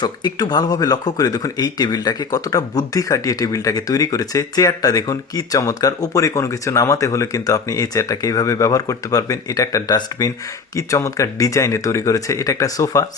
দর্শক একটু ভালোভাবে লক্ষ্য করে দেখুন এই টেবিলটাকে কতটা বুদ্ধি খাটিয়ে টেবিলটাকে তৈরি করেছে। চেয়ারটা দেখুন কি চমৎকার, উপরে কোনো কিছু নামাতে হলে কিন্তু আপনি এই চেয়ারটাকে এইভাবে ব্যবহার করতে পারবেন। এটা একটা ডাস্টবিন, কি চমৎকার ডিজাইনে তৈরি করেছে। এটা একটা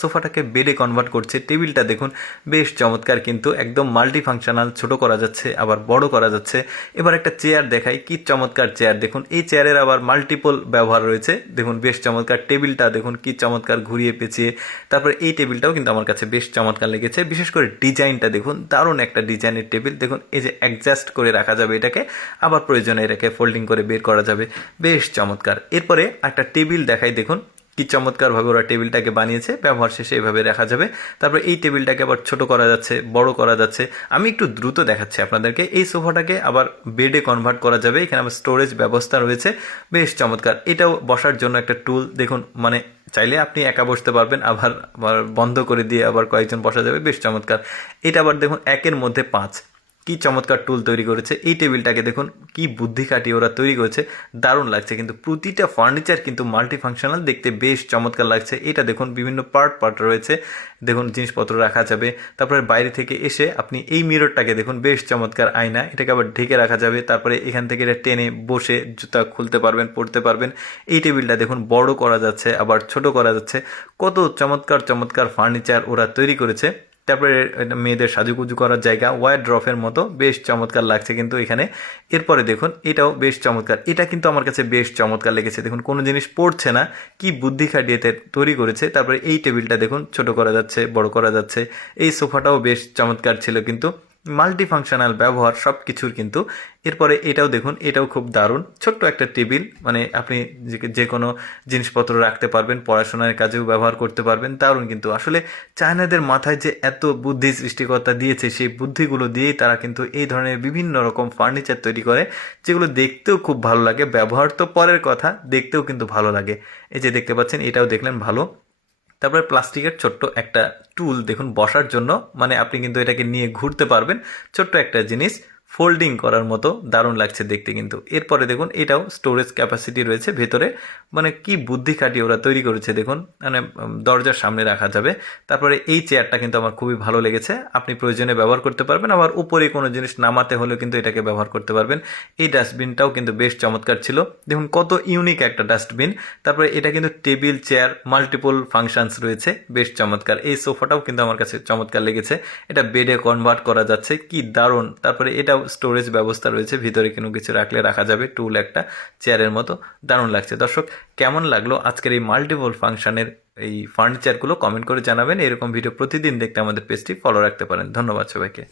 সোফাটাকে বেডে কনভার্ট করছে। টেবিলটা দেখুন বেশ চমৎকার, কিন্তু একদম মাল্টি ফাংশনাল, ছোট করা যাচ্ছে আবার বড় করা যাচ্ছে। এবার একটা চেয়ার দেখাই, কি চমৎকার চেয়ার দেখুন। এই চেয়ারের আবার মাল্টিপল ব্যবহার রয়েছে, দেখুন বেশ চমৎকার। টেবিলটা দেখুন কি চমৎকার ঘুরিয়ে পেঁচিয়ে। তারপরে এই টেবিলটাও কিন্তু আমার কাছে বেশ চমৎকার লেগেছে, বিশেষ করে ডিজাইনটা দেখুন, দারুণ একটা ডিজাইনের টেবিল। দেখুন এই যে অ্যাডজাস্ট করে রাখা যাবে এটাকে, আবার প্রয়োজনে এটাকে ফোল্ডিং করে বের করা যাবে, বেশ চমৎকার। এরপরে একটা টেবিল দেখাই, দেখুন কি চমৎকারভাবে ওরা টেবিলটাকে বানিয়েছে, ব্যবহার শেষে এইভাবে রাখা যাবে। তারপরে এই টেবিলটাকে আবার ছোট করা যাচ্ছে, বড় করা যাচ্ছে। আমি একটু দ্রুত দেখাচ্ছি আপনাদেরকে। এই সোফাটাকে আবার বেডে কনভার্ট করা যাবে, এখানে আবার স্টোরেজ ব্যবস্থা রয়েছে, বেশ চমৎকার। এটাও বসার জন্য একটা টুল দেখুন, মানে চাইলে আপনি একা বসতে পারবেন, আবার বন্ধ করে দিয়ে আবার কয়েকজন বসা যাবে, বেশ চমৎকার। এটা আবার দেখুন একের মধ্যে 5, কি চমৎকার টুল তৈরি করেছে। এই টেবিলটাকে দেখুন কি বুদ্ধি খাটিয়ে ওরা তৈরি করেছে, দারুণ লাগছে। কিন্তু প্রতিটা ফার্নিচার কিন্তু মাল্টি ফাংশনাল, দেখতে বেশ চমৎকার লাগছে। এটা দেখুন বিভিন্ন পার্ট রয়েছে, দেখুন জিনিসপত্র রাখা যাবে। তারপরে বাইরে থেকে এসে আপনি এই মিররটাকে দেখুন, বেশ চমৎকার আয়না, এটাকে আবার ঢেকে রাখা যাবে। তারপরে এখান থেকে এটা টেনে বসে জুতা খুলতে পারবেন, পরতে পারবেন। এই টেবিলটা দেখুন বড় করা যাচ্ছে আবার ছোট করা যাচ্ছে, কত চমৎকার চমৎকার ফার্নিচার ওরা তৈরি করেছে। তারপরে মেয়েদের সাজুগুজু করার জায়গা, ওয়ারড্রপের মতো, বেশ চমৎকার লাগছে কিন্তু এখানে। এরপরে দেখুন এটাও বেশ চমৎকার, এটা কিন্তু আমার কাছে বেশ চমৎকার লেগেছে। দেখুন কোনো জিনিস পড়ছে না, কি বুদ্ধি খাটিয়ে তৈরি করেছে। তারপরে এই টেবিলটা দেখুন ছোট করা যাচ্ছে, বড় করা যাচ্ছে। এই সোফাটাও বেশ চমৎকার ছিল, কিন্তু মাল্টি ফাংশনাল ব্যবহার সব কিছুর কিন্তু। এরপরে এটাও দেখুন, এটাও খুব দারুণ, ছোট্ট একটা টেবিল, মানে আপনি যে কোনো জিনিসপত্র রাখতে পারবেন, পড়াশোনার কাজেও ব্যবহার করতে পারবেন, দারুণ। কিন্তু আসলে চায়নাদের মাথায় যে এত বুদ্ধি সৃষ্টিকর্তা দিয়েছে, সেই বুদ্ধিগুলো দিয়েই তারা কিন্তু এই ধরনের বিভিন্ন রকম ফার্নিচার তৈরি করে, যেগুলো দেখতেও খুব ভালো লাগে। ব্যবহার তো পরের কথা, দেখতেও কিন্তু ভালো লাগে। এই যে দেখতে পাচ্ছেন, এটাও দেখলেন ভালো। তারপরে প্লাস্টিকের ছোট্ট একটা টুল দেখুন বসার জন্য, মানে আপনি কিন্তু এটাকে নিয়ে ঘুরতে পারবেন, ছোট্ট একটা জিনিস, ফোল্ডিং করার মতো, দারুণ লাগছে দেখতে কিন্তু। এরপরে দেখুন এটাও স্টোরেজ ক্যাপাসিটি রয়েছে ভেতরে, মানে কি বুদ্ধি খাটিয়ে ওরা তৈরি করেছে দেখুন, মানে দরজার সামনে রাখা যাবে। তারপরে এই চেয়ারটা কিন্তু আমার খুবই ভালো লেগেছে, আপনি প্রয়োজনে ব্যবহার করতে পারবেন, আবার উপরে কোনো জিনিস নামাতে হলেও কিন্তু এটাকে ব্যবহার করতে পারবেন। এই ডাস্টবিনটাও কিন্তু বেশ চমৎকার ছিল, দেখুন কত ইউনিক একটা ডাস্টবিন। তারপরে এটা কিন্তু টেবিল চেয়ার মাল্টিপল ফাংশনস রয়েছে, বেশ চমৎকার। এই সোফাটাও কিন্তু আমার কাছে চমৎকার লেগেছে, এটা বেডে কনভার্ট করা যাচ্ছে, কি দারুণ। তারপরে এটাও স্টোরেজ ব্যবস্থা রয়েছে, ভিতরে কোনো কিছু রাখলে রাখা যাবে, টুল একটা চেয়ারের মতো, দারুণ লাগছে। দর্শক কেমন লাগলো আজকের এই মাল্টিপল ফাংশনের এই ফার্নিচারগুলো, কমেন্ট করে জানাবেন। এরকম ভিডিও প্রতিদিন দেখতে আমাদের পেজটি ফলো রাখতে পারেন। ধন্যবাদ সবাইকে।